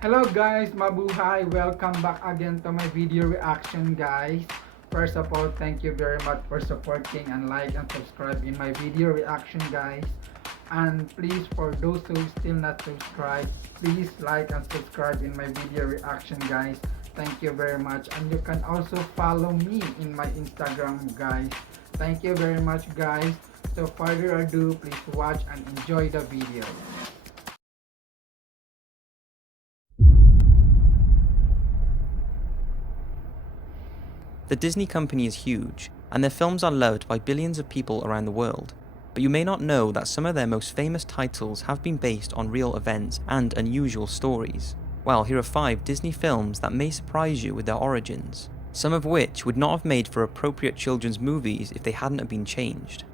Hello guys, mabuhay! Welcome back again to my video reaction guys. First of all, thank you very much for supporting and like and subscribe in my video reaction guys. And please, for those who still not subscribed, please like and subscribe in my video reaction guys. Thank you very much. And you can also follow me in my Instagram guys. Thank you very much guys. So further ado, please watch and enjoy the video. The Disney company is huge, and their films are loved by billions of people around the world. But you may not know that some of their most famous titles have been based on real events and unusual stories. Well, here are 5 Disney films that may surprise you with their origins, some of which would not have made for appropriate children's movies if they hadn't been changed.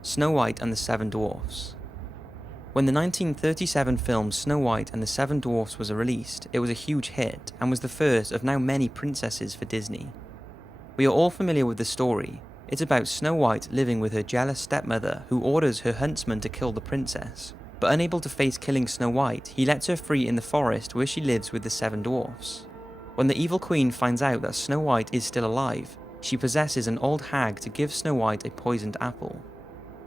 Snow White and the Seven Dwarfs. When the 1937 film Snow White and the Seven Dwarfs was released, it was a huge hit and was the first of now many princesses for Disney. We are all familiar with the story. It's about Snow White living with her jealous stepmother who orders her huntsman to kill the princess. But unable to face killing Snow White, he lets her free in the forest where she lives with the Seven Dwarfs. When the evil queen finds out that Snow White is still alive, she possesses an old hag to give Snow White a poisoned apple.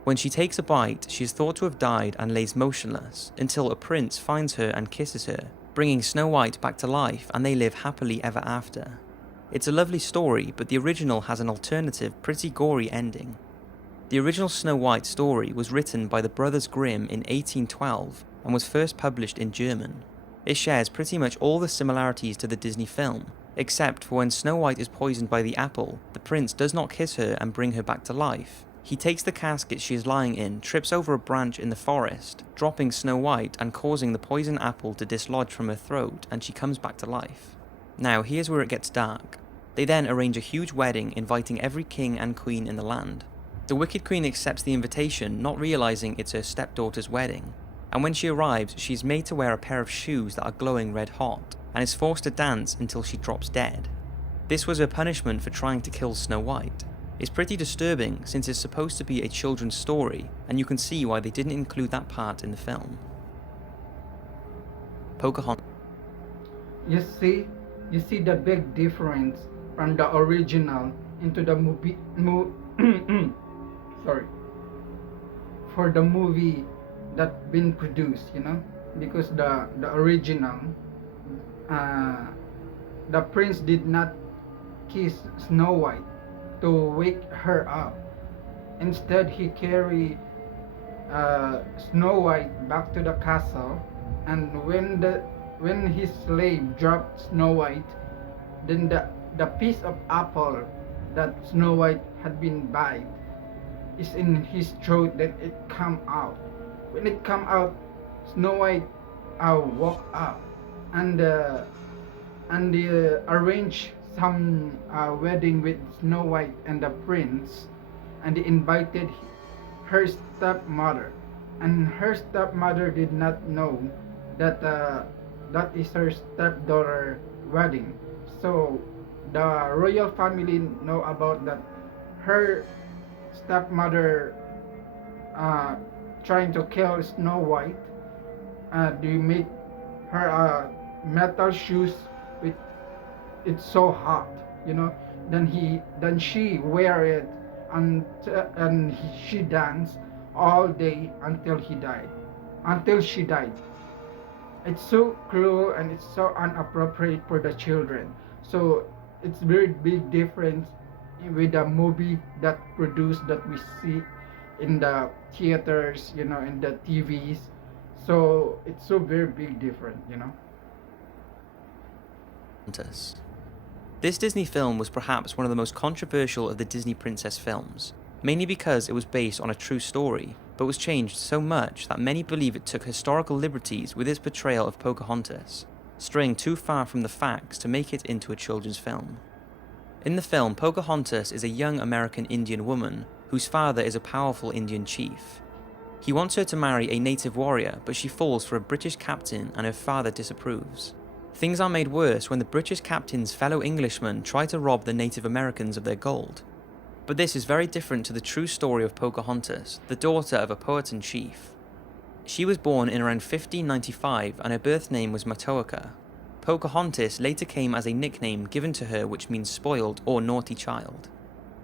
When she takes a bite, she is thought to have died and lays motionless, until a prince finds her and kisses her, bringing Snow White back to life, and they live happily ever after. It's a lovely story, but the original has an alternative, pretty gory ending. The original Snow White story was written by the Brothers Grimm in 1812 and was first published in German. It shares pretty much all the similarities to the Disney film, except for when Snow White is poisoned by the apple, the prince does not kiss her and bring her back to life. He takes the casket she is lying in, trips over a branch in the forest, dropping Snow White and causing the poison apple to dislodge from her throat, and she comes back to life. Now, here's where it gets dark. They then arrange a huge wedding, inviting every king and queen in the land. The Wicked Queen accepts the invitation, not realizing it's her stepdaughter's wedding. And when she arrives, she is made to wear a pair of shoes that are glowing red hot, and is forced to dance until she drops dead. This was her punishment for trying to kill Snow White. It's pretty disturbing since it's supposed to be a children's story, and you can see why they didn't include that part in the film. Pocahontas. You see the big difference from the original into the sorry, for the movie that been produced, because the original, the prince did not kiss Snow White to wake her up. Instead, he carried Snow White back to the castle, and when his slave dropped Snow White, then the piece of apple that Snow White had been bite is in his throat. Then it come out. When it come out, Snow White woke up, and arranged some wedding with Snow White and the prince, and they invited her stepmother, and her stepmother did not know that that is her stepdaughter wedding. So the royal family know about that her stepmother trying to kill Snow White. They make her metal shoes with it's so hot, then she wear it, and she danced all day until she died. It's so cruel and it's so inappropriate for the children. So it's very big difference with the movie that produced that we see in the theaters, in the TVs. So it's so very big different. This Disney film was perhaps one of the most controversial of the Disney princess films, mainly because it was based on a true story, but was changed so much that many believe it took historical liberties with its portrayal of Pocahontas, straying too far from the facts to make it into a children's film. In the film, Pocahontas is a young American Indian woman whose father is a powerful Indian chief. He wants her to marry a native warrior, but she falls for a British captain and her father disapproves. Things are made worse when the British captain's fellow Englishmen try to rob the Native Americans of their gold. But this is very different to the true story of Pocahontas, the daughter of a poet and chief. She was born in around 1595 and her birth name was Matoaka. Pocahontas later came as a nickname given to her which means spoiled or naughty child.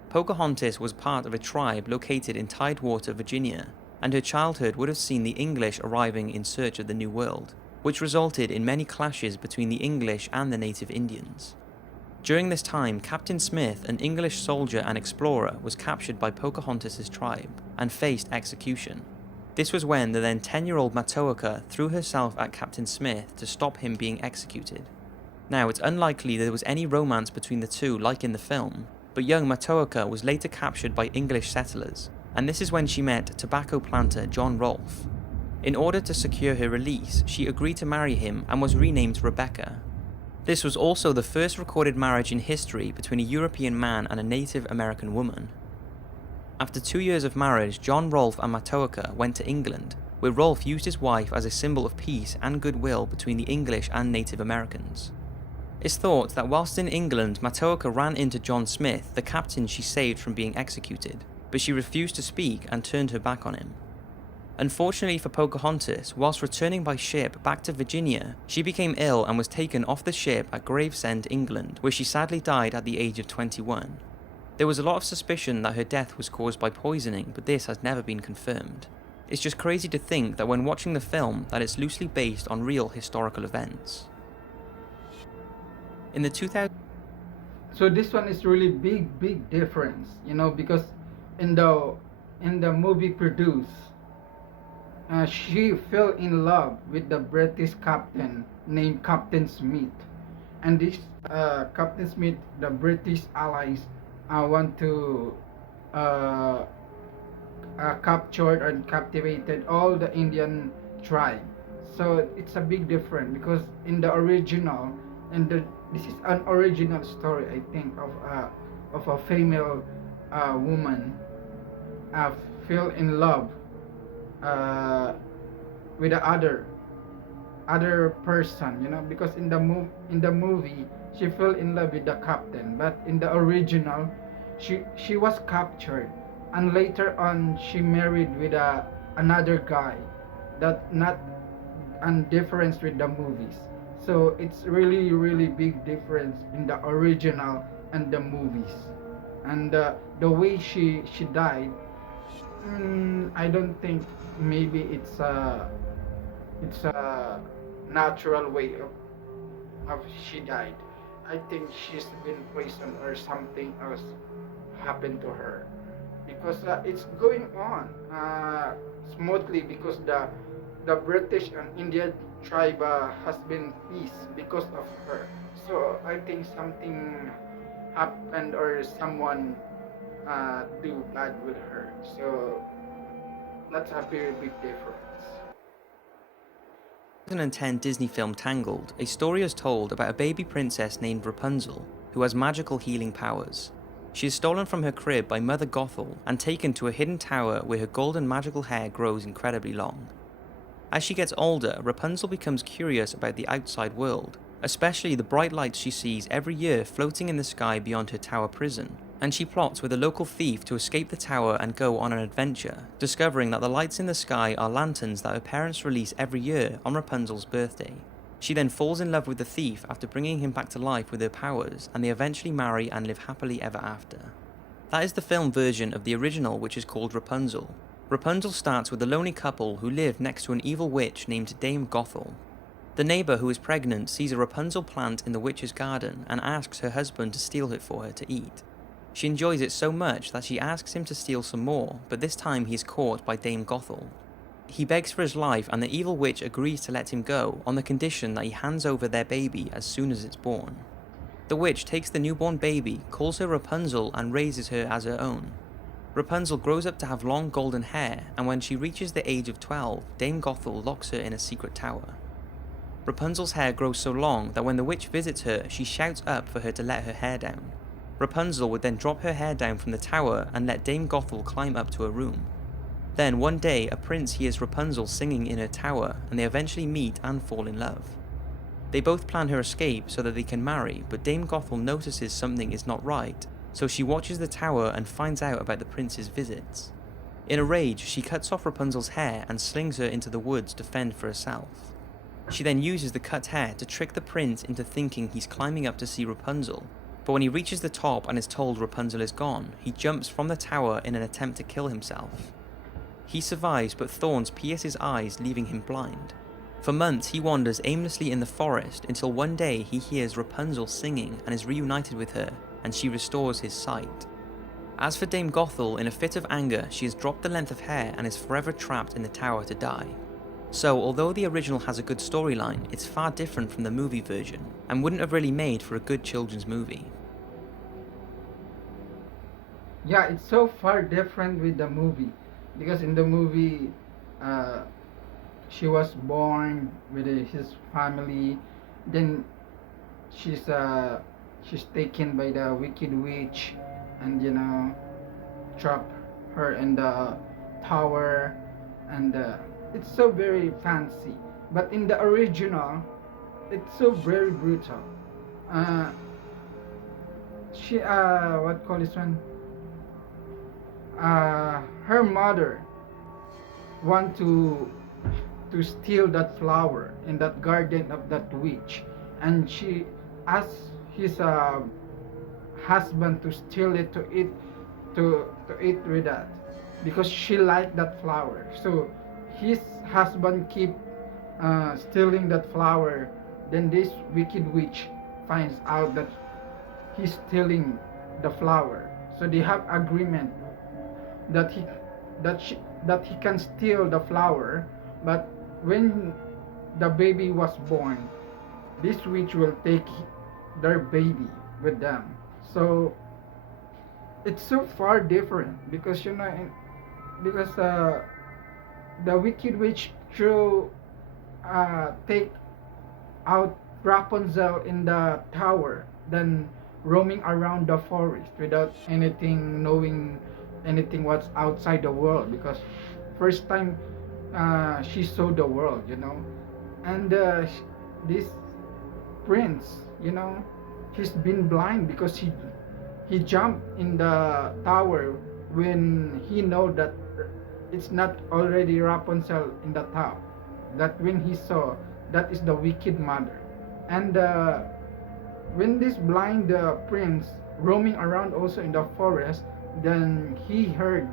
Pocahontas was part of a tribe located in Tidewater, Virginia, and her childhood would have seen the English arriving in search of the New World, which resulted in many clashes between the English and the native Indians. During this time, Captain Smith, an English soldier and explorer, was captured by Pocahontas' tribe and faced execution. This was when the then 10-year-old Matoaka threw herself at Captain Smith to stop him being executed. Now, it's unlikely there was any romance between the two like in the film, but young Matoaka was later captured by English settlers, and this is when she met tobacco planter John Rolfe. In order to secure her release, she agreed to marry him and was renamed Rebecca. This was also the first recorded marriage in history between a European man and a Native American woman. After 2 years of marriage, John Rolfe and Matoaka went to England, where Rolfe used his wife as a symbol of peace and goodwill between the English and Native Americans. It's thought that whilst in England, Matoaka ran into John Smith, the captain she saved from being executed, but she refused to speak and turned her back on him. Unfortunately for Pocahontas, whilst returning by ship back to Virginia, she became ill and was taken off the ship at Gravesend, England, where she sadly died at the age of 21. There was a lot of suspicion that her death was caused by poisoning, but this has never been confirmed. It's just crazy to think that when watching the film that it's loosely based on real historical events. In the 2000... So this one is really big difference, because in the movie Produce, she fell in love with the British captain named Captain Smith, and this Captain Smith, the British allies, want to captured and captivated all the Indian tribe. So it's a big difference because in the original, this is an original story, I think, of a female woman fell in love with the other person, because in the movie she fell in love with the captain, but in the original she was captured, and later on she married with another guy that not and difference with the movies. So it's really big difference in the original and the movies, and the way she died. I don't think maybe it's a natural way of she died. I think she's been poisoned or something else happened to her, because it's going on smoothly because the British and Indian tribe has been peace because of her. So I think something happened or someone do bad with her. So that's a very big difference. 2010 Disney film Tangled, a story is told about a baby princess named Rapunzel who has magical healing powers. She is stolen from her crib by Mother Gothel and taken to a hidden tower where her golden magical hair grows incredibly long. As she gets older, Rapunzel becomes curious about the outside world, especially the bright lights she sees every year floating in the sky beyond her tower prison, and she plots with a local thief to escape the tower and go on an adventure, discovering that the lights in the sky are lanterns that her parents release every year on Rapunzel's birthday. She then falls in love with the thief after bringing him back to life with her powers, and they eventually marry and live happily ever after. That is the film version of the original, which is called Rapunzel. Rapunzel starts with a lonely couple who live next to an evil witch named Dame Gothel. The neighbour who is pregnant sees a Rapunzel plant in the witch's garden and asks her husband to steal it for her to eat. She enjoys it so much that she asks him to steal some more, but this time he is caught by Dame Gothel. He begs for his life and the evil witch agrees to let him go on the condition that he hands over their baby as soon as it's born. The witch takes the newborn baby, calls her Rapunzel and raises her as her own. Rapunzel grows up to have long golden hair, and when she reaches the age of 12, Dame Gothel locks her in a secret tower. Rapunzel's hair grows so long that when the witch visits her, she shouts up for her to let her hair down. Rapunzel would then drop her hair down from the tower and let Dame Gothel climb up to her room. Then one day, a prince hears Rapunzel singing in her tower, and they eventually meet and fall in love. They both plan her escape so that they can marry, but Dame Gothel notices something is not right, so she watches the tower and finds out about the prince's visits. In a rage, she cuts off Rapunzel's hair and slings her into the woods to fend for herself. She then uses the cut hair to trick the prince into thinking he's climbing up to see Rapunzel, but when he reaches the top and is told Rapunzel is gone, he jumps from the tower in an attempt to kill himself. He survives, but thorns pierce his eyes, leaving him blind. For months, he wanders aimlessly in the forest until one day he hears Rapunzel singing and is reunited with her, and she restores his sight. As for Dame Gothel, in a fit of anger, she has dropped the length of hair and is forever trapped in the tower to die. So, although the original has a good storyline, it's far different from the movie version, and wouldn't have really made for a good children's movie. Yeah, it's so far different with the movie, because in the movie, she was born with his family, then she's taken by the wicked witch, and trap her in the tower, and it's so very fancy. But in the original, it's so very brutal. Uh, she what call this one? Her mother want to steal that flower in that garden of that witch, and she asked his husband to steal it to eat with that, because she liked that flower. So his husband keep stealing that flower. Then this wicked witch finds out that he's stealing the flower. So they have agreement that he can steal the flower, but when the baby was born, this witch will take their baby with them. So it's so far different, because because the wicked witch threw take out Rapunzel in the tower, then roaming around the forest without anything knowing anything what's outside the world, because first time she saw the world, and this prince, he's been blind because he jumped in the tower when he know that it's not already Rapunzel in the tower. That when he saw that is the wicked mother, and when this blind prince roaming around also in the forest, then he heard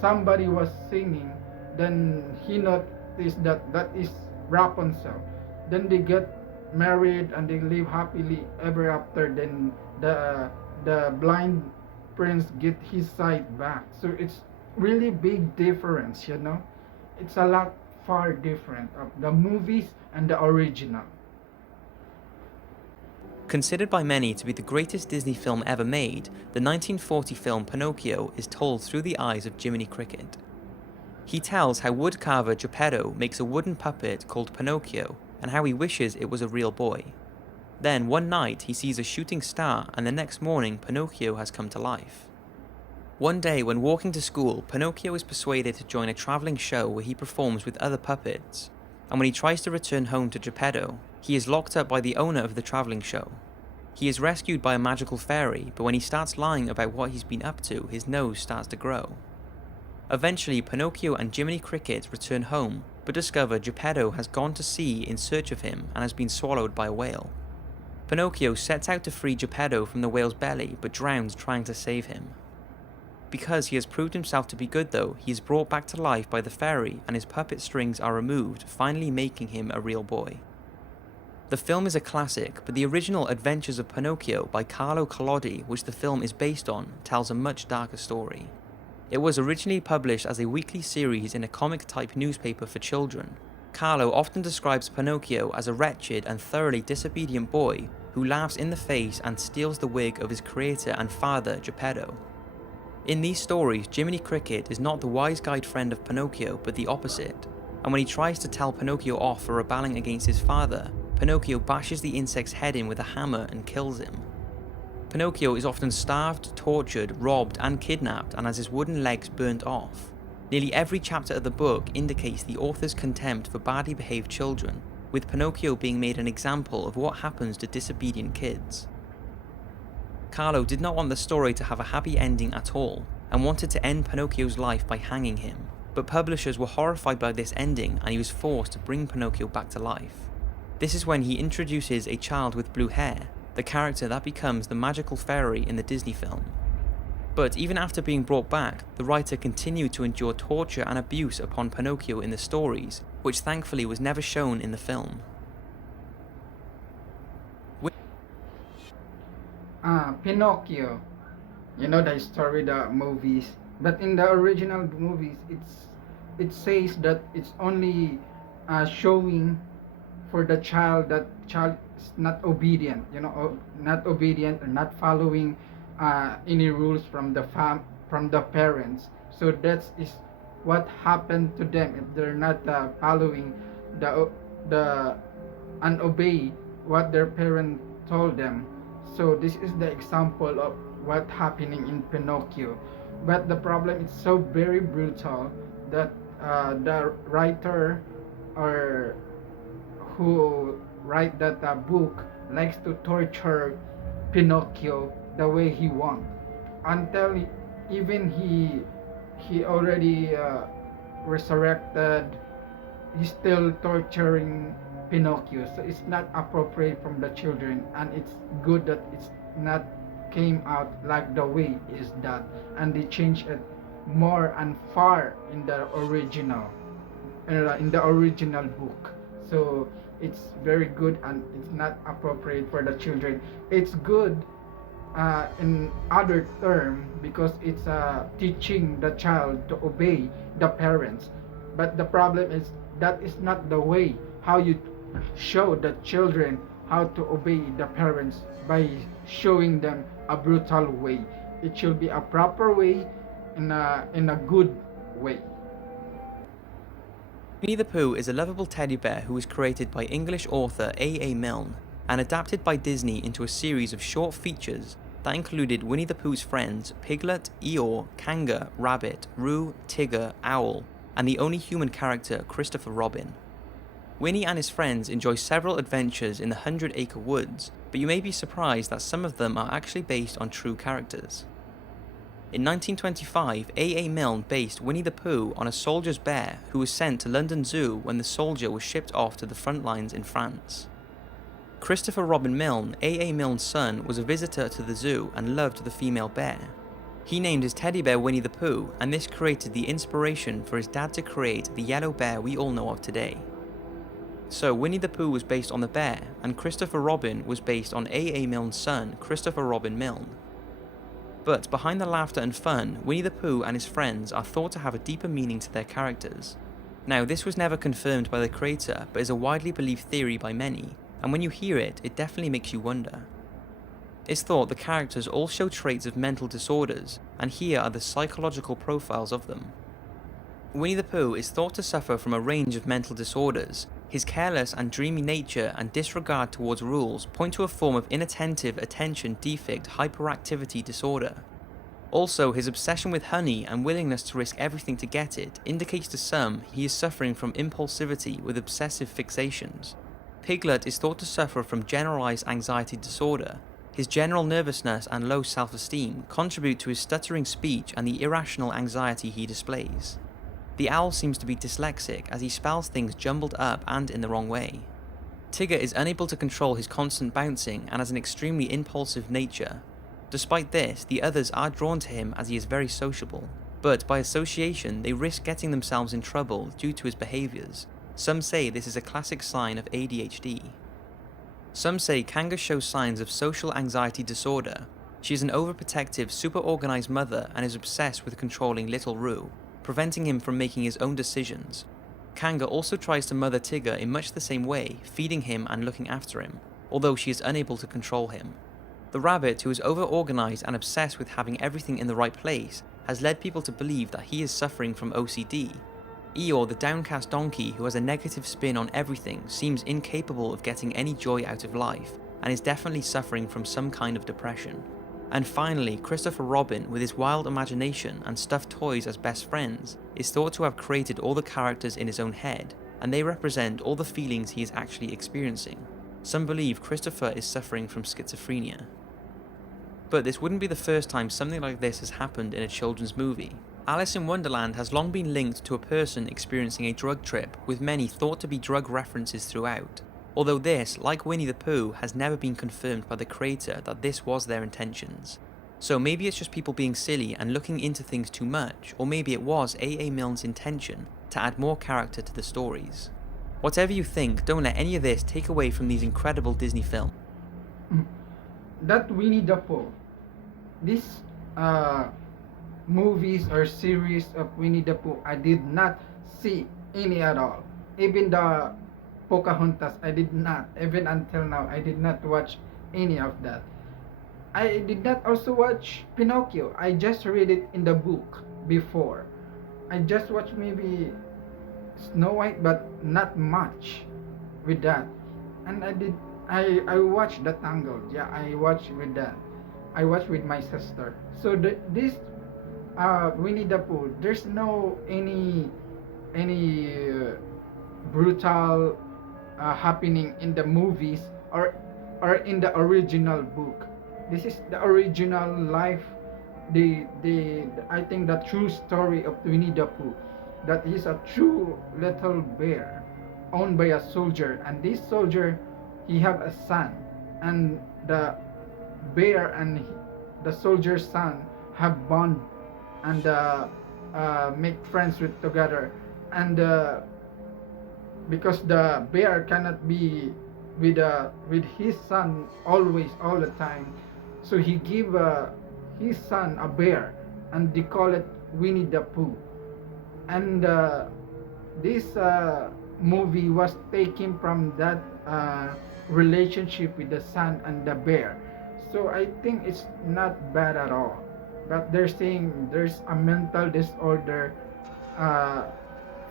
somebody was singing. Then he noticed that is Rapunzel. Then they get married and they live happily ever after. Then the blind prince get his sight back. So it's really big difference, It's a lot far different of the movies and the original. Considered by many to be the greatest Disney film ever made, the 1940 film Pinocchio is told through the eyes of Jiminy Cricket. He tells how woodcarver Geppetto makes a wooden puppet called Pinocchio, and how he wishes it was a real boy. Then one night he sees a shooting star, and the next morning Pinocchio has come to life. One day when walking to school, Pinocchio is persuaded to join a travelling show where he performs with other puppets, and when he tries to return home to Geppetto, he is locked up by the owner of the travelling show. He is rescued by a magical fairy, but when he starts lying about what he's been up to, his nose starts to grow. Eventually, Pinocchio and Jiminy Cricket return home, but discover Geppetto has gone to sea in search of him and has been swallowed by a whale. Pinocchio sets out to free Geppetto from the whale's belly, but drowns trying to save him. Because he has proved himself to be good though, he is brought back to life by the fairy and his puppet strings are removed, finally making him a real boy. The film is a classic, but the original Adventures of Pinocchio by Carlo Collodi, which the film is based on, tells a much darker story. It was originally published as a weekly series in a comic-type newspaper for children. Carlo often describes Pinocchio as a wretched and thoroughly disobedient boy who laughs in the face and steals the wig of his creator and father, Geppetto. In these stories, Jiminy Cricket is not the wise guide friend of Pinocchio, but the opposite, and when he tries to tell Pinocchio off for rebelling against his father, Pinocchio bashes the insect's head in with a hammer and kills him. Pinocchio is often starved, tortured, robbed and kidnapped and has his wooden legs burnt off. Nearly every chapter of the book indicates the author's contempt for badly behaved children, with Pinocchio being made an example of what happens to disobedient kids. Carlo did not want the story to have a happy ending at all, and wanted to end Pinocchio's life by hanging him, but publishers were horrified by this ending and he was forced to bring Pinocchio back to life. This is when he introduces a child with blue hair, the character that becomes the magical fairy in the Disney film. But even after being brought back, the writer continued to endure torture and abuse upon Pinocchio in the stories, which thankfully was never shown in the film. Pinocchio, you know the story, the movies, but in the original movies, it says that it's only showing for the child, that child is not obedient, not obedient or not following any rules from from the parents. So that is what happened to them if they're not following the and obey what their parent told them. So this is the example of what happening in Pinocchio. But the problem is so very brutal that the writer or who write that book likes to torture Pinocchio the way he wants, until even he already resurrected, he's still torturing Pinocchio. So it's not appropriate from the children, and it's good that it's not came out like the way is that, and they change it more and far in the original book. So it's very good, and it's not appropriate for the children. It's good in other term because it's teaching the child to obey the parents, but the problem is that is not the way how you show the children how to obey the parents, by showing them a brutal way. It should be a proper way, in a good way. Winnie the Pooh is a lovable teddy bear who was created by English author A.A. Milne and adapted by Disney into a series of short features that included Winnie the Pooh's friends Piglet, Eeyore, Kanga, Rabbit, Roo, Tigger, Owl, and the only human character, Christopher Robin. Winnie and his friends enjoy several adventures in the 100-acre woods, but you may be surprised that some of them are actually based on true characters. In 1925, A.A. Milne based Winnie the Pooh on a soldier's bear who was sent to London Zoo when the soldier was shipped off to the front lines in France. Christopher Robin Milne, A.A. Milne's son, was a visitor to the zoo and loved the female bear. He named his teddy bear Winnie the Pooh, and this created the inspiration for his dad to create the yellow bear we all know of today. So Winnie the Pooh was based on the bear, and Christopher Robin was based on A.A. Milne's son, Christopher Robin Milne. But behind the laughter and fun, Winnie the Pooh and his friends are thought to have a deeper meaning to their characters. Now, this was never confirmed by the creator, but is a widely believed theory by many, and when you hear it, it definitely makes you wonder. It's thought the characters all show traits of mental disorders, and here are the psychological profiles of them. Winnie the Pooh is thought to suffer from a range of mental disorders. His careless and dreamy nature and disregard towards rules point to a form of inattentive attention defect hyperactivity disorder. Also, his obsession with honey and willingness to risk everything to get it indicates to some he is suffering from impulsivity with obsessive fixations. Piglet is thought to suffer from generalized anxiety disorder. His general nervousness and low self-esteem contribute to his stuttering speech and the irrational anxiety he displays. The owl seems to be dyslexic as he spells things jumbled up and in the wrong way. Tigger is unable to control his constant bouncing and has an extremely impulsive nature. Despite this, the others are drawn to him as he is very sociable, but by association they risk getting themselves in trouble due to his behaviours. Some say this is a classic sign of ADHD. Some say Kanga shows signs of social anxiety disorder. She is an overprotective, super-organised mother and is obsessed with controlling little Roo, preventing him from making his own decisions. Kanga also tries to mother Tigger in much the same way, feeding him and looking after him, although she is unable to control him. The rabbit, who is over-organised and obsessed with having everything in the right place, has led people to believe that he is suffering from OCD. Eeyore, the downcast donkey who has a negative spin on everything, seems incapable of getting any joy out of life, and is definitely suffering from some kind of depression. And finally, Christopher Robin, with his wild imagination and stuffed toys as best friends, is thought to have created all the characters in his own head, and they represent all the feelings he is actually experiencing. Some believe Christopher is suffering from schizophrenia. But this wouldn't be the first time something like this has happened in a children's movie. Alice in Wonderland has long been linked to a person experiencing a drug trip, with many thought to be drug references throughout. Although this, like Winnie the Pooh, has never been confirmed by the creator that this was their intentions. So maybe it's just people being silly and looking into things too much, or maybe it was A.A. Milne's intention to add more character to the stories. Whatever you think, don't let any of this take away from these incredible Disney films. That Winnie the Pooh, this movies or series of Winnie the Pooh, I did not see any at all. Even the Pocahontas, I did not. Even until now, I did not watch any of that. I did not also watch Pinocchio. I just read it in the book before. I just watched maybe Snow White, but not much with that. And I watched the Tangled. Yeah, I watched with that. I watched with my sister. So this Winnie the Pooh, there's no any brutal happening in the movies or in the original book. This is the original life, the I think the true story of Winnie the Pooh, that he's a true little bear owned by a soldier, and this soldier, he have a son, and the bear and the soldier's son have bond and make friends with together, and because the bear cannot be with his son always all the time, so he give his son a bear, and they call it Winnie the Pooh. And this movie was taken from that relationship with the son and the bear. So I think it's not bad at all. But they're saying there's a mental disorder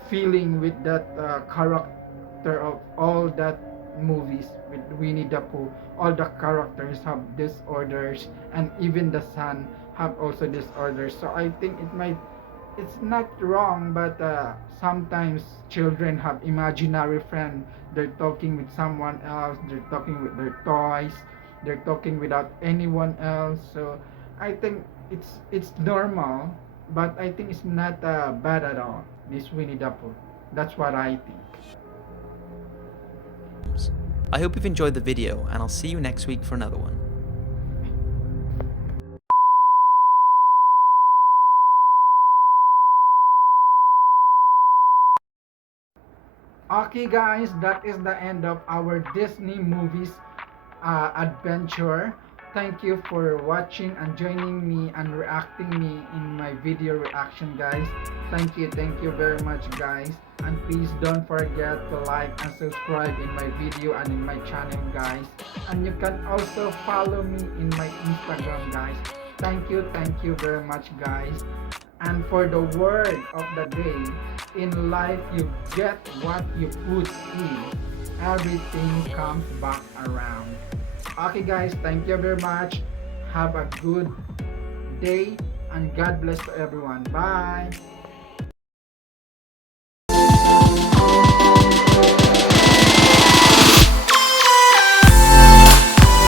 feeling with that character of all that movies with Winnie the Pooh. All the characters have disorders, and even the son have also disorders. So I think it's not wrong, but sometimes children have imaginary friend. They're talking with someone else. They're talking with their toys. They're talking without anyone else. So I think it's normal, but I think it's not bad at all. This Winnie the Pooh. That's what I think. I hope you've enjoyed the video, and I'll see you next week for another one. Okay guys, that is the end of our Disney movies adventure. Thank you for watching and joining me and reacting me in my video reaction, guys. Thank you very much, guys. And please don't forget to like and subscribe in my video and in my channel, guys. And you can also follow me in my Instagram, guys. Thank you very much, guys. And for the word of the day, in life you get what you put in. Everything comes back around. Okay guys, thank you very much. Have a good day and God bless to everyone. Bye.